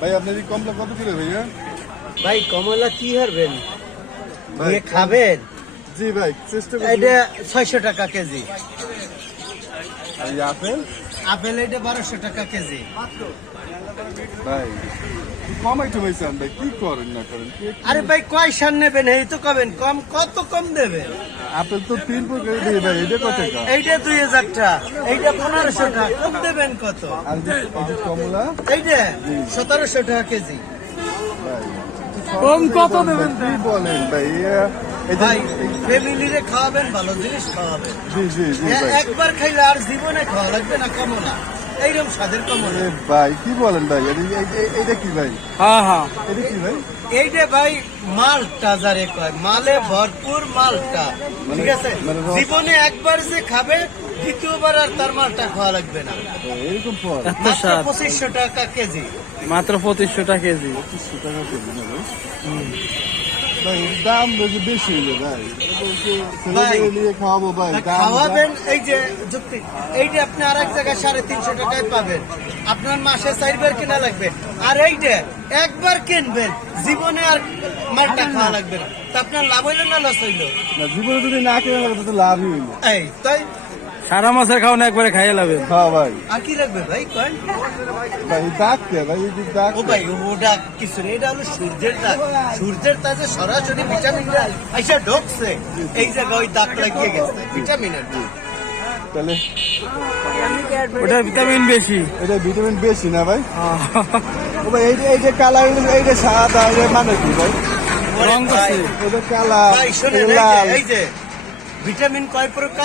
ভাই আপনার এই কমলা কত কিলো ভাইয়া? ভাই কমলা কি হারবেন খাবেন? জি ভাই চেষ্টা এটা 600 টাকা কেজি। আর এই আপেল? আপেল এটা 1200 টাকা কেজি। ভাই কমাইতে হয়েছেন ভাই, কি করেন না করেন? আরে ভাই কয় সার নেবেন এই তো কবেন, কম কত কম দেবেন? আপেল তো 3 প্রকার দিই ভাই, এটা কত টাকা? এইটা 2000 টাকা, এইটা 1500 টাকা, কম দেবেন কত? আর এই যে কমলা এইটা 1700 টাকা কেজি। ভাই কম কত দেবেন? কি বলেন ভাই? এই যে ভাই ফ্যামিলিরে খাওয়াবেন, ভালো জিনিস খাওয়াবেন। জি জি জি ভাই। একবার খাইলে আর জীবনে খাওয়া লাগবে না কমলা, এইরকম স্বাদের কমলা। আরে ভাই কি বলেন ভাই? এইটা কি ভাই? হ্যাঁ এটা কি ভাই? এইটা ভাই মালটা যারে কয়, মালে ভরপুর মালটা, ঠিক আছে? জীবনে একবার যে খাবে দ্বিতীয়বার আর তার মালটা খাওয়া লাগবে না। এরকম ফল মাত্র 2500 টাকা কেজি। মাত্র 2500 টাকা কেজি। 2500 টাকা কেজি না ভাই? ভাই দাম বেশি হয়ে ভাই। ছেলেদের নিয়ে খাওয়াবো ভাই, দাম খাওয়াবেন। এই যে যুক্তি, এইটা আপনি আর এক জায়গায় 350 টাকায় পাবেন, আপনার মাসে 4বার কেনা লাগবে। আর এইটা একবার কিনবেন, জীবনে আর মালটা খাওয়া লাগবে না। তা আপনার লাভ হইলো না লস হইলো? না, জীবনে যদি না কেনা লাগে তো লাভই হইলো। এই তাই সারা মাসের খাওয়ানো একবারে খাইয়ে লাবেন। হ্যাঁ ভাই। আর কি লাগবে ভাই কয়েন? ভাই দাগ কে ভাই? এই যে দাগ ও ভাই ওটা কিছু নেই, এটা হলো সূর্যের দাগ। সূর্যের তাজে সরাসরি ভিটামিন আইসা ঢোকছে, এই জায়গায় ওই দাগ লাগিয়ে গেছে ভিটামিনের। তাহলে ওটা ভিটামিন বেশি। এটা ভিটামিন বেশি না ভাই? ও ভাই এই যে কালা, এই যে সাদা, এই মানে কি ভাই? রং করছে। এটা কালা, ভাই শোনেন, লাল। এই যে ভিটামিন কয় প্রকার?